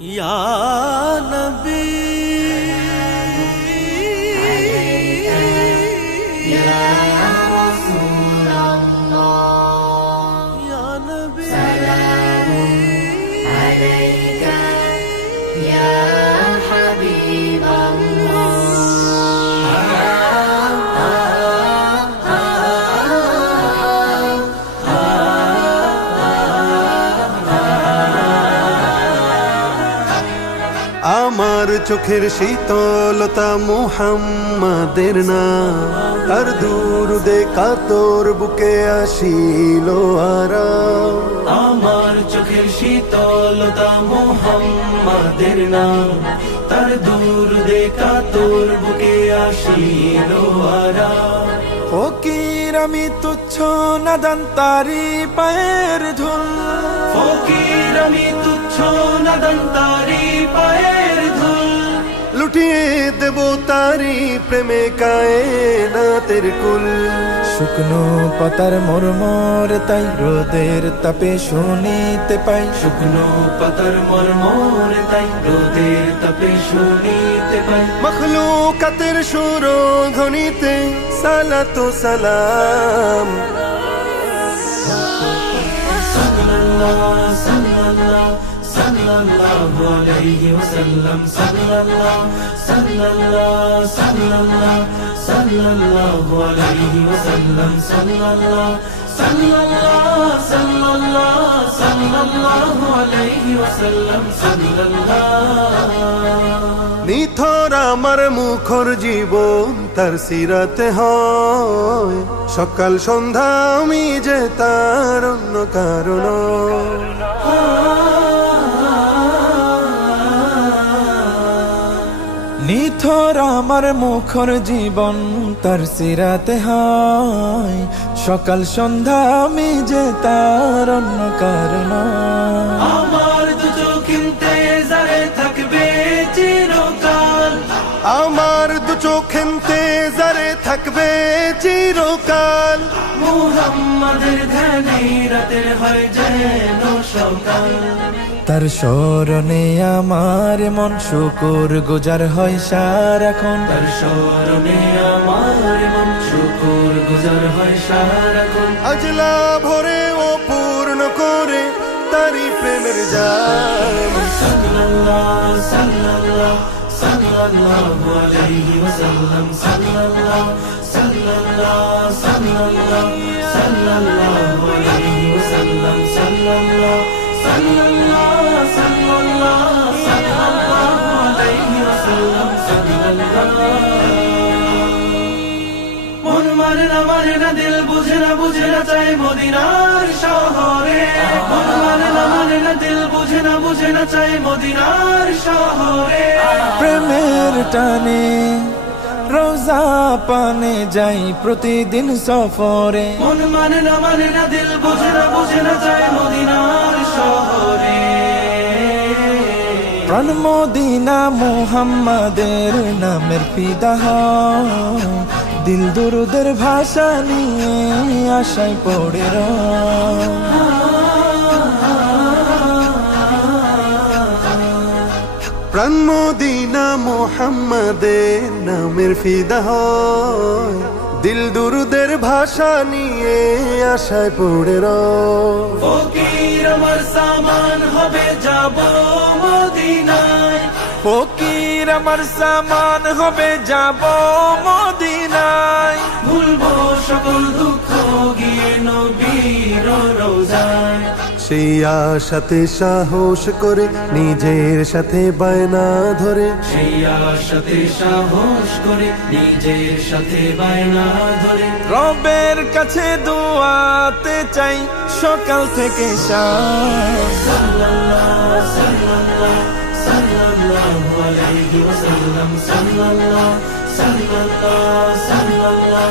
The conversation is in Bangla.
या नबी या रसूल अल्लाह या नबी सलामुन अलैका या हबीब আমার চোখের শীতলতা মুহাম্মাদের নাম, তার দুরুদে কাতর বুকে আসিল আরাম। আমার চোখের শীতলতা মুহাম্মাদের নাম, তার দুরুদে কাতর বুকে আসিল আরাম। ফকির আমি তুচ্ছ নাদান তারি পায়ের ধুল, ফকির আমি তুচ্ছ নাদান তারি পায়ের ধুল, লুটিয়ে দেব তারি প্রেমে কায়নাতের কুল। শুকনো পাতার মরমর তাই রোদের তাপে শুনিতে পাই, শুকনো পাতার মরমর তাই রোদের তাপে শুনিতে পাই। মখলুকাতের সুরধ্বনিতে সালাতু সালাম। সাল্লাল্লাহু সাল্লাল্লাহু সাল্লাল্লাহু আলাইহি ওয়াসাল্লাম, সাল্লাল্লাহু সাল্লাল্লাহু সাল্লাল্লাহু সাল্লাল্লাহু আলাইহি ওয়াসাল্লাম, সাল্লাল্লাহু সাল্লাল্লাহু সাল্লাল্লাহু সাল্লাল্লাহু আলাইহি ওয়াসাল্লাম, সাল্লাল্লাহু। নিথর আমার মুখর জীবন তার সিরাতে হয়, সকাল সন্ধ্যা আমি যে তার অন্য কারণ। নিথর আমার মুখর জীবন তার সিরাতে হয়, সকাল সন্ধ্যা আমি যে তার অন্য কারণ। আমার দু চোখিনতে জারে থাকবে চিরকাল, আমার দু চোখেন্তে জারে থাকবে চিরকাল। মুহাম্মাদের ধ্যানে রাতের হয় যেন সকাল, তার স্মরণে আমার মন শুকুর গুজার হয় সারাক্ষণ। তার স্মরণে আমার মন শুকুর গুজার হয় সারাক্ষণ। আজলা ভরে ও পূর্ণ করে তারি প্রেমের জাম। সাল্লাল্লাহু সাল্লাল্লাহু সাল্লাল্লাহু আলাইহি ওয়াসাল্লাম, সাল্লাল্লাহু সাল্লাল্লাহু সাল্লাল্লাহু সাল্লাল্লাহু আলাইহি ওয়াসাল্লাম, সাল্লাল্লাহু সাল্লাল্লাহু সাল্লাল্লাহু সাল্লাল্লাহু আলাইহি ওয়াসাল্লাম, সাল্লাল্লাহু। মন মানে না দিল বুঝে না চাই মদিনার শহরে। মন মানে না দিল বুঝে না চাই মদিনার শহরে। প্রেমের টানে রোজা পানে যাই প্রতিদিন সফরে। মন মানে না দিল বুঝে না চাই মদিনার শহরে। প্রাণ মদিনা মুহাম্মাদের নামের ফিদা হয়, দিল দুরুদের ভাষা নিয়ে আশায় পড়ে রয়। প্রাণ মদিনা মুহাম্মাদের নামের ফিদা হয়, দিল দুরুদের ভাষা নিয়ে আশায় পড়ে রয়। ফকির আমার সামান হবে যাব মদিনায়, ফকির আমার সামান হবে যাব মদিনায়। ভুলবো সকল দুঃখ গিয়ে নবীর রোজায়। সেই আশাতে সাহস করে নিজের সাথে বায়না ধরে, সেই আশাতে সাহস করে নিজের সাথে বায়না ধরে। রবের কাছে দোয়াতে চাই সকাল থেকে শাম। সাল্লাল্লাহু সাল্লাল্লাহু সাল্লাল্লাহু আলাইহি ওয়াসাল্লাম, সাল্লাল্লাহু সাল্লাল্লাহু সাল্লাল্লাহু